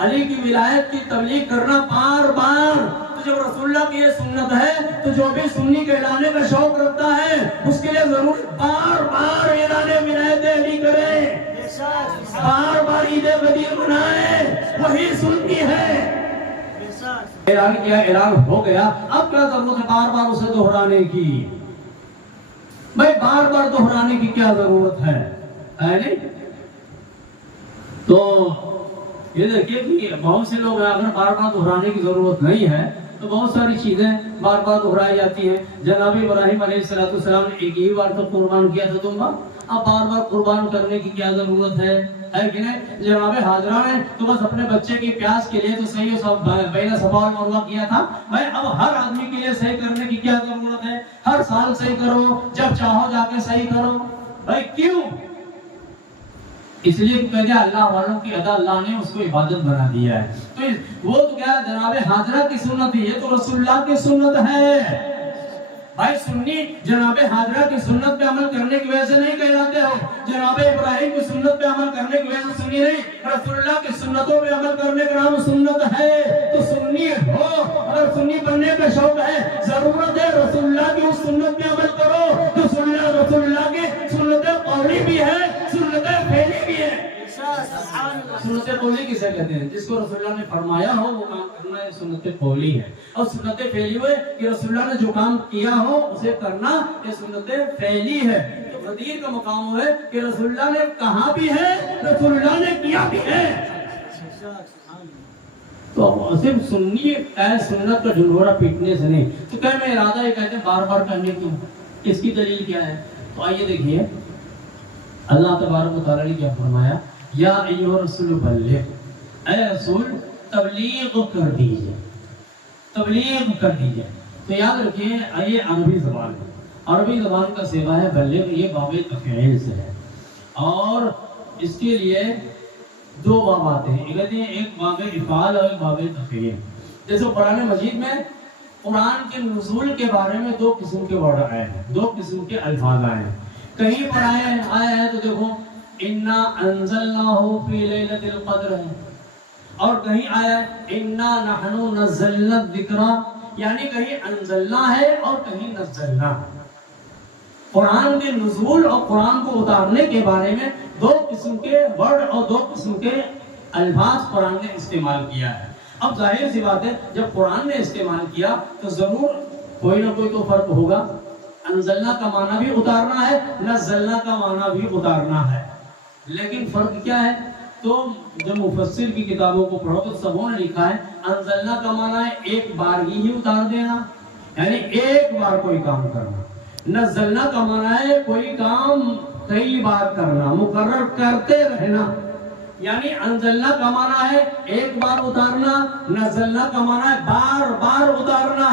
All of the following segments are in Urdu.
علی کی ولایت کی تبلیغ کرنا بار بار. تو جب رسول اللہ کی یہ سنت ہے تو جو بھی سنی کہلانے کا شوق رکھتا ہے اس کے لیے ضرور بار بار اعلان ولایت علی کرے, بار بار عید غدیر منائے, وہی سنی ہے. اعلان کیا, اعلان ہو گیا, اب کیا ضرورت ہے بار بار اسے دہرانے کی؟ بھائی بار بار دہرانے کی کیا ضرورت ہے نہیں؟ تو یہ دیکھیے کہ بہت سے لوگ اگر بار بار دہرانے کی ضرورت نہیں ہے تو بہت ساری چیزیں بار بار دہرائی جاتی ہیں. جناب ابراہیم علیہ السلام نے ایک ہی بار تو قربان کیا تھا تم بار, اب بار بار قربان کرنے کی کیا ضرورت ہے کہ نہیں؟ جناب حاجرہ نے تو بس اپنے بچے کی پیاس کے لیے تو صحیح بین صفا والمروہ کیا تھا. بھائی اب ہر آدمی کے لیے صحیح کرنے کی کیا ضرورت ہے؟ ہر سال صحیح کرو, جب چاہو جا کے صحیح کرو. بھائی کیوں؟ اس لیے کہ اللہ والوں کی ادا اللہ نے اس کو عبادت بنا دیا ہے. تو وہ تو کیا جناب حاجرہ کی سنت ہے, یہ تو رسول اللہ کی سنت ہے. بھائی سنی جناب حاجرہ کی سنت پہ عمل کرنے کی وجہ سے نہیں کہلاتے ہو, جناب ابراہیم کی سنت پہ عمل کرنے کی وجہ سے سنی نہیں, رسول اللہ کی سنتوں پہ عمل کرنے کا نام سنت ہے. تو سنی ہو, اگر سنی بننے کا شوق ہے, ضرورت ہے رسول اللہ کی اس سنت پہ عمل کرو. تو رسول اللہ کی سنت قولی بھی ہے, سنت فعلی بھی ہے. سنت قولی کسے کہتے ہیں؟ جس کو رسول اللہ نے فرمایا ہو وہ کام کرنا ہے, سنت قولی ہے. اور سنت فعلی ہوئے کہ رسول اللہ نے جو کام کیا ہو اسے کرنا, یہ سنت فعلی ہے. تو غدیر کا مقام ہے کہ رسول اللہ نے کہا بھی ہے, رسول اللہ نے کیا بھی ہے. تو صرف سنی سنت کا ڈھنڈورا پیٹنے سے نہیں. تو کہ میں ارادہ یہ کہتے ہیں بار بار کرنے کی, اس کی دلیل کیا ہے؟ تو آئیے دیکھیے اللہ تبارک و تعالی نے کیا فرمایا, یا ایھا الرسول بلغ, اے رسول تبلیغ کر دیجئے, تبلیغ کر دیجئے. تو یاد رکھیے یہ عربی زبان ہے, عربی زبان کا صیغہ ہے بلغ, یہ باب تفعیل سے ہے. اور اس کے لیے دو باب آتے ہیں, ایک باب افعال اور ایک باب تفعیل. جیسے قرآن مجید میں قرآن کے نزول کے بارے میں دو قسم کے ورڈ آئے ہیں, دو قسم کے الفاظ آئے ہیں. کہیں پر آئے ہیں تو دیکھو انا انزلناہ فی لیلۃ القدر ہے, اور کہیں آیا ہے انا نحن نزلنا الذکر, یعنی کہیں انزلنا ہے اور کہیں نزلنا. قرآن کے نزول اور قرآن کو اتارنے کے بارے میں دو قسم کے ورڈ اور دو قسم کے الفاظ قرآن نے استعمال کیا ہے. اب ظاہر سی بات ہے جب قرآن نے استعمال کیا تو ضرور کوئی نہ کوئی تو فرق ہوگا. انزلنا کا معنی بھی اتارنا ہے, نزلنا کا معنی بھی اتارنا ہے, لیکن فرق کیا ہے؟ تو جب مفسر کی کتابوں کو پڑھو تو سبوں نے لکھا ہے انزلنا کا معنی ہے ایک بار ہی اتار دینا, یعنی ایک بار کوئی کام کرنا. نزلنا کا معنی ہے کوئی کام کئی بار کرنا, مقرر کرتے رہنا. یعنی انزلنا کا معنی ہے ایک بار اتارنا, نزلنا کا معنی ہے بار بار اتارنا.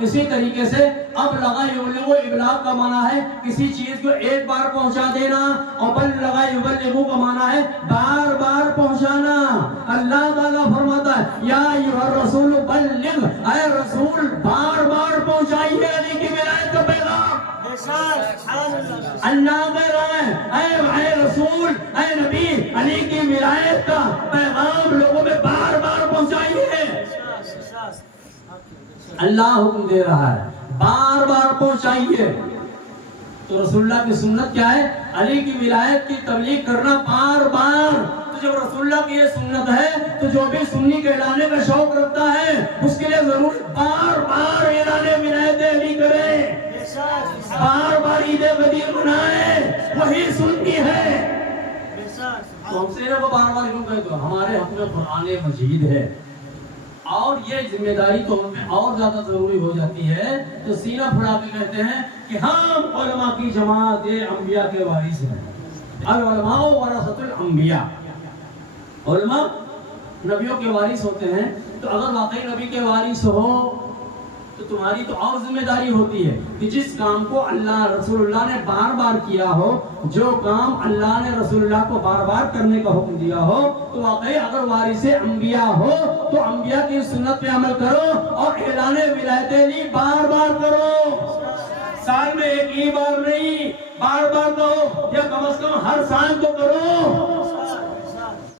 اسی طریقے سے ابلغ یبلغ, ابلاغ کا معنی ہے کسی چیز کو ایک بار پہنچا دینا, اور بلغ یبلغ کا معنی ہے بار بار پہنچانا. اللہ تعالیٰ فرماتا ہے یا ایھا الرسول بلغ, اے رسول بار بار پہنچائیے علی کی ولایت کا پیغام. اللہ کہہ رہا ہے اے رسول, اے نبی, علی کی ولایت کا پیغام لوگوں میں بار بار پہنچائیے. اللہ حکم دے رہا ہے بار بار پہنچائیے. تو رسول اللہ کی سنت کیا ہے؟ علی کی ولایت کی تبلیغ کرنا بار بار. تو جب رسول اللہ کی یہ سنت ہے تو جو بھی سنی کہلانے کا شوق رکھتا ہے اس کے لیے ضرور بار بار اعلان ولایت علی کرے, بار بار عید غدیر منائے, وہی سنی ہے. تو ہم سے نہ بار بار کیوں کہتے ہیں؟ ہمارے حق میں قرآن مجید ہے, اور یہ ذمہ داری تو ہم میں اور زیادہ ضروری ہو جاتی ہے. تو سینہ پھڑا کے کہتے ہیں کہ ہم علماء کی جماعت انبیاء کے وارث ہیں. العلماء ورثۃ الانبیاء, علماء نبیوں کے وارث ہوتے ہیں. تو اگر واقعی نبی کے وارث ہو تو تمہاری تو اور ذمہ داری ہوتی ہے کہ جس کام کو اللہ رسول اللہ نے بار بار کیا ہو, جو کام اللہ نے رسول اللہ کو بار بار کرنے کا حکم دیا ہو, تو واقعی اگر وارث انبیاء ہو تو انبیاء کی سنت پہ عمل کرو اور اعلان ولایت علی بار بار کرو. سال میں ایک ہی بار نہیں, بار بار کرو, یا کم از کم ہر سال تو کرو.